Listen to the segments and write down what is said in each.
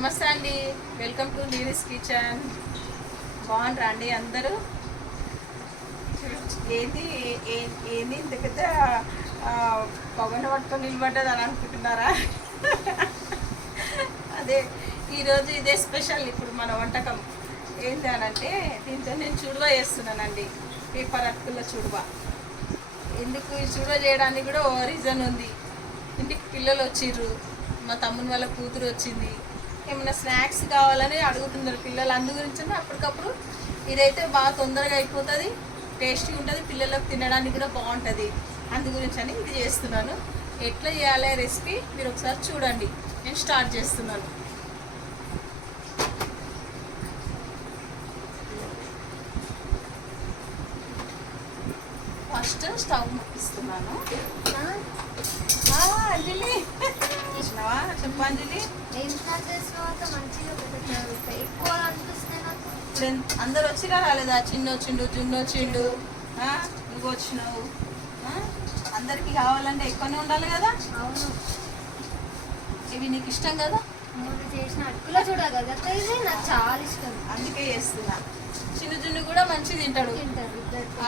నమస్తే అండి, welcome to Neeri's kitchen. బాగుంటారా అండి అందరూ? ఏంది ఏంది ఇంత పెద్ద పొగను పట్టుకొని నిలబడ్డది అని అనుకుంటున్నారా? అదే ఈరోజు ఇదే స్పెషల్. ఇప్పుడు మన వంటకం ఏంటి అని అంటే, దీంతో నేను చుడువ చేస్తున్నానండి. పేపర్ అటుకుల చుడువ. ఎందుకు ఈ చుడువ చేయడానికి కూడా ఓ రీజన్ ఉంది. ఇంటికి పిల్లలు వచ్చిర్రు, మా తమ్ముని వాళ్ళ కూతురు వచ్చింది, ఏమైనా స్నాక్స్ కావాలని అడుగుతున్నారు పిల్లలు. అందు గురించి అప్పటికప్పుడు ఇదైతే బాగా తొందరగా అయిపోతుంది, టేస్టీ ఉంటుంది, పిల్లలకు తినడానికి కూడా బాగుంటుంది. అందు గురించి అని ఇది చేస్తున్నాను. ఎట్లా చేయాలి రెసిపీ మీరు ఒకసారి చూడండి. నేను స్టార్ట్ చేస్తున్నాను. First stove ముట్టిస్తున్నాను. అంజలి చూసినావా? చెప్పు అంజలి. ఇప్పుడు అందరు వచ్చినా రాలేదా? చిన్న వచ్చిండు, జున్ను వచ్చిండు, నువ్వు వచ్చినావు. అందరికి కావాలంటే ఎక్కువనే ఉండాలి కదా. అవును, ఇవి నీకు ఇష్టం కదా? చేసిన అటుకులో చూడాలి నాకు చాలా ఇష్టం, అందుకే చేస్తున్నా. చిన్న జున్ను కూడా మంచిగా తింటాడు,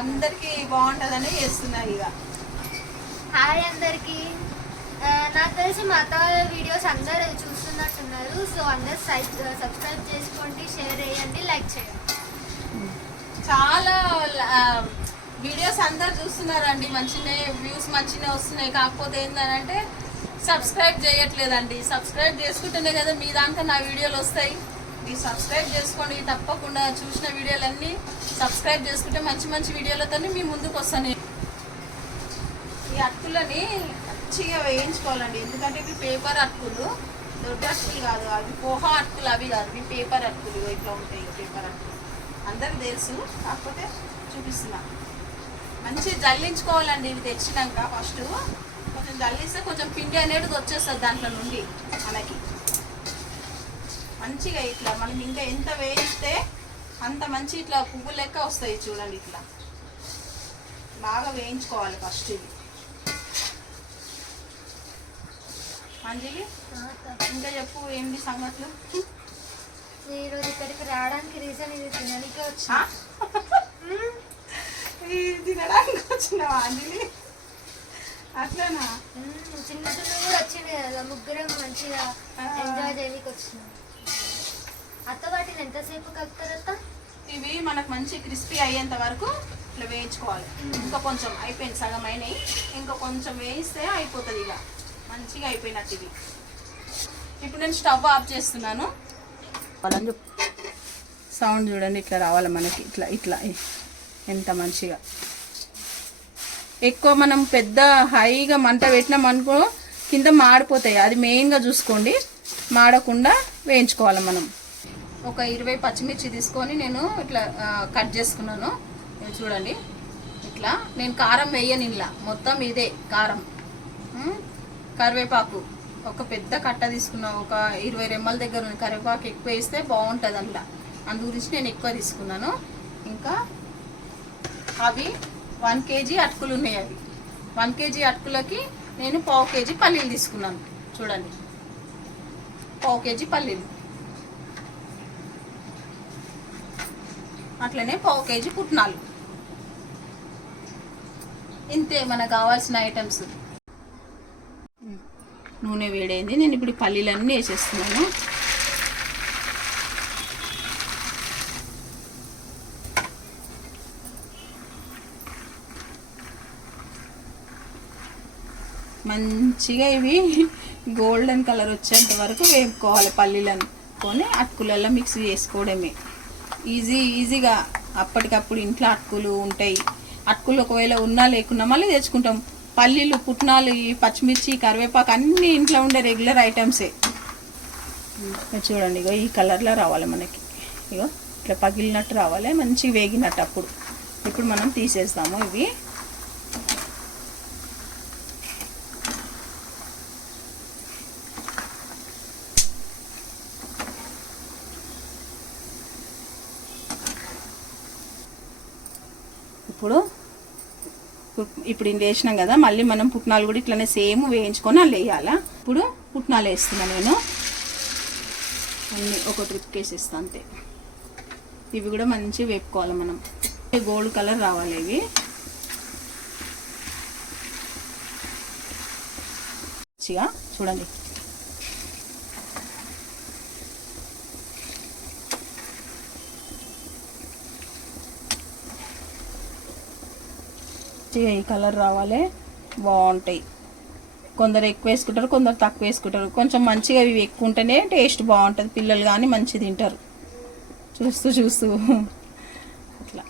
అందరికి బాగుంటుందని చేస్తున్నా. ఇక హాయ్ అందరికి. నాకు తెలిసి మా అత్త వీడియోస్ అందరు చూస్తున్నట్టున్నారు. సో అందరు సబ్స్క్రైబ్ చేసుకోండి, షేర్ చేయండి, లైక్ చేయండి. చాలా వీడియోస్ అందరు చూస్తున్నారండి, మంచిగా వ్యూస్ మంచిగా వస్తున్నాయి. కాకపోతే ఏంటంటే సబ్స్క్రైబ్ చేయట్లేదండి. సబ్స్క్రైబ్ చేసుకుంటేనే కదా మీ దాంట్లో నా వీడియోలు వస్తాయి. మీరు సబ్స్క్రైబ్ చేసుకోండి తప్పకుండా. చూసిన వీడియోలన్నీ సబ్స్క్రైబ్ చేసుకుంటే మంచి మంచి వీడియోలతో మీ ముందుకు వస్తాను. ఈ అటుకులని మంచిగా వేయించుకోవాలండి, ఎందుకంటే ఇవి పేపర్ అటుకులు, దొడ్డ అటుకులు కాదు. అవి పోహా అటుకులు అవి కాదు, ఇవి పేపర్ అటుకులు. ఇట్లా ఉంటాయి పేపర్ అటుకులు, అందరికి తెలుసు, కాకపోతే చూపిస్తున్నా. మంచిగా జల్లించుకోవాలండి. ఇవి తెచ్చినాక ఫస్ట్ కొంచెం జల్లిస్తే కొంచెం పిండి అనేది వచ్చేస్తుంది దాంట్లో నుండి మనకి. మంచిగా ఇట్లా మనం ఇంకా ఎంత వేయిస్తే అంత మంచి ఇట్లా పువ్వు లెక్క వస్తాయి చూడండి. ఇట్లా బాగా వేయించుకోవాలి ఫస్ట్. ఇవి అంజలి ఇంకా చెప్పు, ఏంటి సంగతులు? ఈరోజు ఇక్కడికి రావడానికి రీజన్ ఇది తినడానికి వచ్చా. తినడానికి వచ్చినావా అంజలి? అట్లనా? చిన్న చిన్న కూడా వచ్చింది కదా, ముగ్గురం మంచిగా ఎంజాయ్ చేయడానికి వచ్చినాం. అత్త వాటిని ఎంతసేపు కలుపుతారత్త? ఇవి మనకు మంచి క్రిస్పీ అయ్యేంత వరకు ఇట్లా వేయించుకోవాలి. ఇంకా కొంచెం అయిపోయింది, సగం అయినాయి, ఇంకా కొంచెం వేయిస్తే అయిపోతుంది. ఇక మంచిగా అయిపోయినట్టు ఇవి. ఇప్పుడు నేను స్టవ్ ఆఫ్ చేస్తున్నాను. సౌండ్ చూడండి, ఇట్లా రావాలి మనకి. ఇట్లా ఇట్లా ఎంత మంచిగా. ఎక్కువ మనం పెద్ద హైగా మంట పెట్టినాం అనుకో కింద మాడిపోతాయి. అది మెయిన్గా చూసుకోండి, మాడకుండా వేయించుకోవాలి మనం. ఒక 20 పచ్చిమిర్చి తీసుకొని నేను ఇట్లా కట్ చేసుకున్నాను. చూడండి ఇట్లా. నేను కారం వేయను ఇలా, మొత్తం ఇదే కారం. కరివేపాకు ఒక పెద్ద కట్ట తీసుకున్నాను, ఒక 20 రెమ్మల దగ్గర ఉంది. కరివేపాకు ఎక్కువ వేస్తే బాగుంటుంది అందులో, అందు గురించి నేను ఎక్కువ తీసుకున్నాను. ఇంకా అవి 1 కేజీ అటుకులు ఉన్నాయి. అవి 1 కేజీ అటుకులకి నేను 1/2 కేజీ పల్లీలు తీసుకున్నాను. చూడండి, 1/2 కేజీ పల్లీలు, అట్లనే 1/2 కేజీ పుట్నాలు. ఇంతే మనకు కావాల్సిన ఐటమ్స్. నూనె వేడైంది, నేను ఇప్పుడు పల్లీలన్నీ వేసేస్తున్నాను. మంచిగా ఇవి గోల్డెన్ కలర్ వచ్చేంత వరకు వేపుకోవాలి. పల్లీలను కొని అటుకులలో మిక్స్ చేసుకోవడమే. ఈజీగా అప్పటికప్పుడు ఇంట్లో అటుకులు ఉంటాయి. అటుకులు ఒకవేళ ఉన్నా లేకున్నా మళ్ళీ తెచ్చుకుంటాం. పల్లీలు, పుట్నాలు, ఈ పచ్చిమిర్చి, కరివేపాకు అన్నీ ఇంట్లో ఉండే రెగ్యులర్ ఐటమ్సే. చూడండి, ఇగో ఈ కలర్లో రావాలి మనకి. ఇగో ఇట్లా పగిలినట్టు రావాలి, మంచిగా వేగినట్టు. అప్పుడు ఇప్పుడు మనం తీసేస్తాము ఇవి. ఇప్పుడు ఇంత వేసినాం కదా, మళ్ళీ మనం పుట్నాలు కూడా ఇట్లనే సేమ్ వేయించుకొని అలా వేయాలా. ఇప్పుడు పుట్నాలు వేస్తున్నాను నేను. అన్నీ ఒక ట్రిప్ వేసేస్తా అంతే. ఇవి కూడా మంచిగా వేపుకోవాలి మనం. గోల్డ్ కలర్ రావాలి ఇవి. మంచిగా చూడండి. ఈ కలర్ రావాలి, బాగుంటాయి. కొందరు ఎక్కువ వేసుకుంటారు, కొందరు తక్కువ వేసుకుంటారు. కొంచెం మంచిగా ఇవి ఎక్కువ ఉంటేనే టేస్ట్ బాగుంటుంది. పిల్లలు కానీ మంచిగా తింటారు చూస్తూ చూస్తూ అట్లా.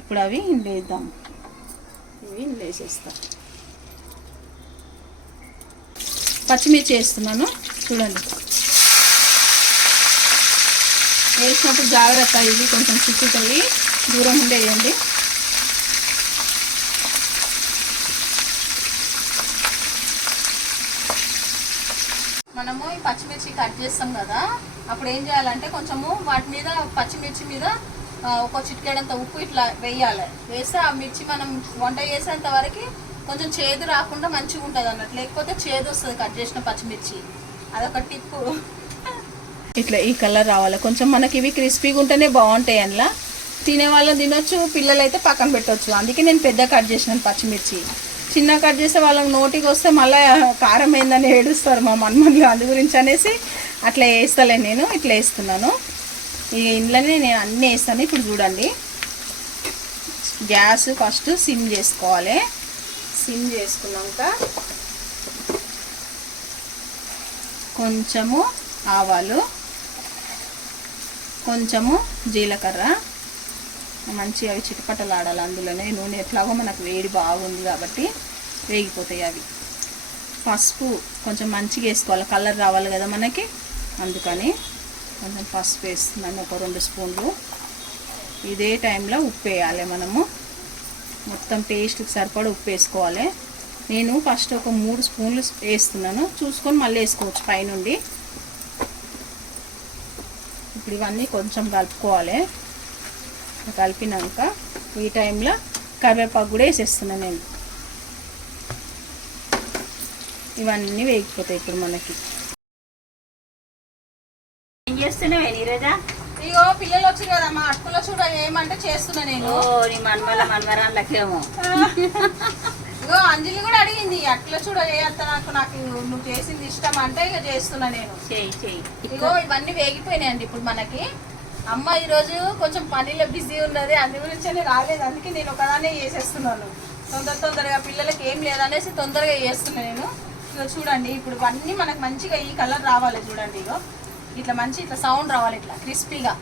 ఇప్పుడు అవి ఇండ్లేద్దాం. ఇవి ఇండ్లేసేస్తాం. పచ్చిమిర్చి వేస్తున్నాను చూడండి. వేసినప్పుడు జాగ్రత్త, ఇవి కొంచెం చిక్కుతాయి, దూరం ఉండేయండి. మనము ఈ పచ్చిమిర్చి కట్ చేస్తాం కదా, అప్పుడు ఏం చేయాలంటే కొంచెము వాటి మీద, పచ్చిమిర్చి మీద ఒక చిటికెడంత ఉప్పు ఇట్లా వేయాలి. వేస్తే ఆ మిర్చి మనం వంట చేసేంత వరకు కొంచెం చేదు రాకుండా మంచిగా ఉంటుంది అన్నట్టు. లేకపోతే చేదు వస్తుంది కట్ చేసిన పచ్చిమిర్చి. అదొక టిప్పు. ఇట్లా ఈ కలర్ రావాలి కొంచెం. మనకి ఇవి క్రిస్పీగా ఉంటేనే బాగుంటాయి. అందులో తినే వాళ్ళని తినొచ్చు, పిల్లలు అయితే పక్కన పెట్టవచ్చు. అందుకే నేను పెద్ద కట్ చేసినాను పచ్చిమిర్చి. చిన్న కట్ చేస్తే వాళ్ళకి నోటికి వస్తే మళ్ళీ కారం అయిందని ఏడుస్తారు మా మన్మన్లు. అందు గురించి అనేసి అట్లా వేస్తలే, నేను ఇట్లా వేస్తున్నాను. ఈ ఇంట్లోనే నేను అన్నీ వేస్తాను. ఇప్పుడు చూడండి, గ్యాస్ ఫస్ట్ సిమ్ చేసుకోవాలి. సిమ్ చేసుకున్నాక కొంచెము ఆవాలు, కొంచెము జీలకర్ర, మంచిగా అవి చిటపటలు ఆడాలి. అందులోనే నూనె ఎట్లాగో మనకు వేడి బాగుంది కాబట్టి వేగిపోతాయి అవి. పసుపు కొంచెం మంచిగా వేసుకోవాలి, కలర్ రావాలి కదా మనకి. అందుకని కొంచెం పసుపు వేస్తున్నాను, ఒక 2 స్పూన్లు. ఇదే టైంలో ఉప్పు వేయాలి మనము. మొత్తం టేస్ట్కి సరిపడా ఉప్పు వేసుకోవాలి. నేను ఫస్ట్ ఒక 3 స్పూన్లు వేస్తున్నాను, చూసుకొని మళ్ళీ వేసుకోవచ్చు పైనుండి. ఇప్పుడు ఇవన్నీ కొంచెం కలుపుకోవాలి. కలిపినాక ఈ టైంలో కరివేపాకు కూడా వేసేస్తున్నాను నేను. ఇవన్నీ వేగిపోతాయి ఇప్పుడు మనకి. ఏం చేస్తున్నావు నీరజా? ఇగో పిల్లలు వచ్చి కదా మా అట్టులో చూడ ఏమంటే చేస్తున్నా నేను. నీ మనమరాళ్ళకేమో. ఇగో అంజలి కూడా అడిగింది, అట్లా చూడ చేయత్తా, నాకు నువ్వు చేసింది ఇష్టం అంటే ఇక చేస్తున్నా నేను. చెయ్యి. ఇగో ఇవన్నీ వేగిపోయినాయండి ఇప్పుడు మనకి. అమ్మ ఈరోజు కొంచెం పనిలో బిజీ ఉన్నది, అందు గురించి రాలేదు. అందుకే నేను ఒకదానే చేసేస్తున్నాను. తొందరగా పిల్లలకి ఏం లేదనేసి తొందరగా చేస్తున్నా నేను. ఇగో చూడండి, ఇప్పుడు ఇవన్నీ మనకు మంచిగా ఈ కలర్ రావాలి చూడండి. ఇగో ఇట్లా మంచి ఇట్లా సౌండ్ రావాలి, ఇట్లా క్రిస్పీగా.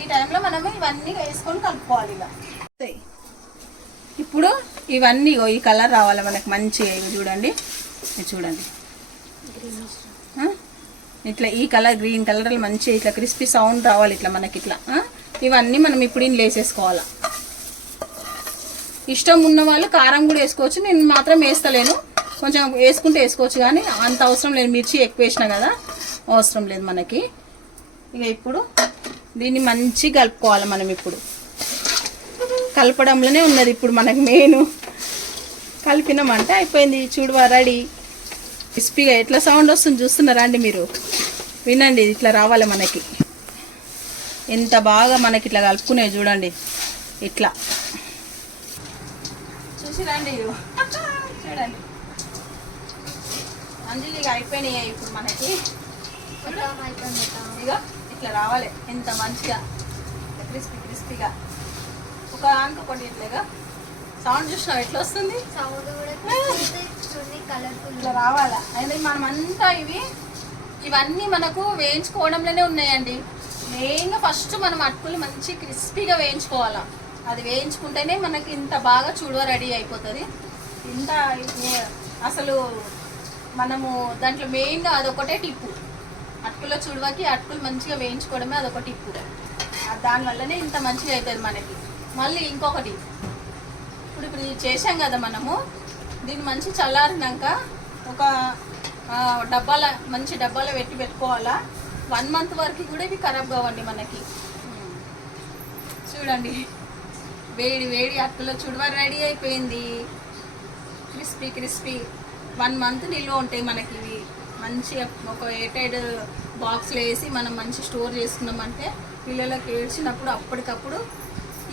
ఈ టైంలో మనము ఇవన్నీ వేసుకొని కలుపుకోవాలి. ఇలా ఇప్పుడు ఇవన్నీ ఇగో ఈ కలర్ రావాలి మనకు మంచిగా. ఇవి చూడండి, చూడండి ఇట్లా ఈ కలర్, గ్రీన్ కలర్ మంచిగా ఇట్లా క్రిస్పీ సౌండ్ రావాలి ఇట్లా మనకి. ఇట్లా ఇవన్నీ మనం ఇప్పుడు ఇంట్లో వేసేసుకోవాలి. ఇష్టం ఉన్న వాళ్ళు కారం కూడా వేసుకోవచ్చు, నేను మాత్రం వేస్తలేను. కొంచెం వేసుకుంటే వేసుకోవచ్చు, కానీ అంత అవసరం లేదు. మిర్చి ఎక్కువ వేసినా కదా, అవసరం లేదు మనకి. ఇక ఇప్పుడు దీన్ని మంచిగా కలుపుకోవాలి మనం. ఇప్పుడు కలపడంలోనే ఉన్నది ఇప్పుడు మనకి మెయిన్. కలిపినామంటే అయిపోయింది. చూడువా, రెడీ. క్రిస్పీగా ఎట్లా సౌండ్ వస్తుంది చూస్తున్నారా అండి మీరు? వినండి, ఇట్లా రావాలి మనకి. ఎంత బాగా మనకి ఇట్లా కలుపుకునే చూడండి. ఇట్లా చూసి రండి. చూడండి అంజలిగా అయిపోయినాయి ఇప్పుడు మనకి. ఇక ఇట్లా రావాలి, ఎంత మంచిగా క్రిస్పీగా. ఒక దానికి ఒకటి ఇట్లాగా సౌండ్ చూసినావు ఎట్లా వస్తుంది? ఇట్లా రావాలా. అయితే మనమంతా ఇవన్నీ మనకు వేయించుకోవడంలోనే ఉన్నాయండి. మెయిన్గా ఫస్ట్ మనం అటుకులు మంచి క్రిస్పీగా వేయించుకోవాలా. అది వేయించుకుంటేనే మనకి ఇంత బాగా చూడవ రెడీ అయిపోతుంది. ఇంత అసలు మనము దాంట్లో మెయిన్గా అదొకటే టిప్పు. అటుకుల చూడవకి అటుకులు మంచిగా వేయించుకోవడమే అదొక టిప్పు. దానివల్లనే ఇంత మంచిగా అవుతుంది మనకి. మళ్ళీ ఇంకొకటి, ఇప్పుడు ఇది చేసాం కదా మనము, దీన్ని మంచి చల్లారినాక ఒక మంచి డబ్బాలో పెట్టుకోవాలా. 1 మంత్ వరకు కూడా ఇవి ఖరాబ్ కావండి మనకి. చూడండి, వేడి అట్టులో చుడవ రెడీ అయిపోయింది. క్రిస్పీ 1 మంత్ నిల్వ ఉంటాయి మనకి ఇవి. మంచిగా ఒక ఎయిటెడ్ బాక్స్లో వేసి మనం మంచి స్టోర్ చేసుకున్నామంటే పిల్లలకి ఏడ్చినప్పుడు అప్పటికప్పుడు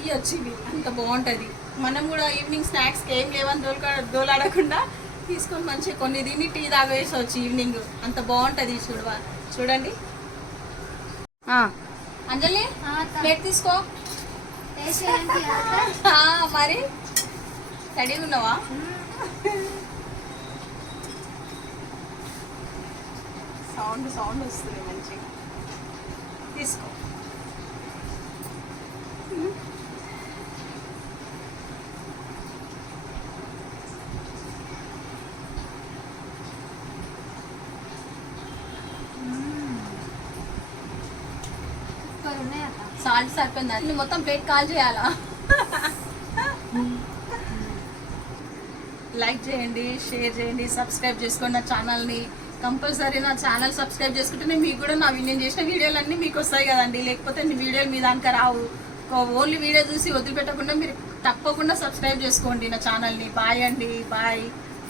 ఇవ్వచ్చు. ఇవి అంత బాగుంటుంది. మనం కూడా ఈవినింగ్ స్నాక్స్కి ఏం లేవని దోలాడకుండా తీసుకొని మంచిగా కొన్ని తిని టీ తాగేసవచ్చు ఈవినింగ్. అంత బాగుంటుంది. చూడండి. అంజలి ప్లేట్ తీసుకో. మరి రెడీగా ఉన్నావా? సౌండ్ వస్తుంది మంచిగా. తీసుకో. సాల్ట్ సరిపోయిందా? నువ్వు మొత్తం ప్లేట్ కాల్ చేయాలా? లైక్ చేయండి, షేర్ చేయండి, సబ్స్క్రైబ్ చేసుకోండి నా ఛానల్ని. కంపల్సరీ నా ఛానల్ సబ్స్క్రైబ్ చేసుకుంటేనే మీకు కూడా నేను చేసిన వీడియోలన్నీ మీకు వస్తాయి కదండి. లేకపోతే వీడియోలు మీ దానికి రావు. ఓన్లీ వీడియో చూసి వదిలిపెట్టకుండా మీరు తప్పకుండా సబ్స్క్రైబ్ చేసుకోండి నా ఛానల్ని. బాయ్ అండి, బాయ్.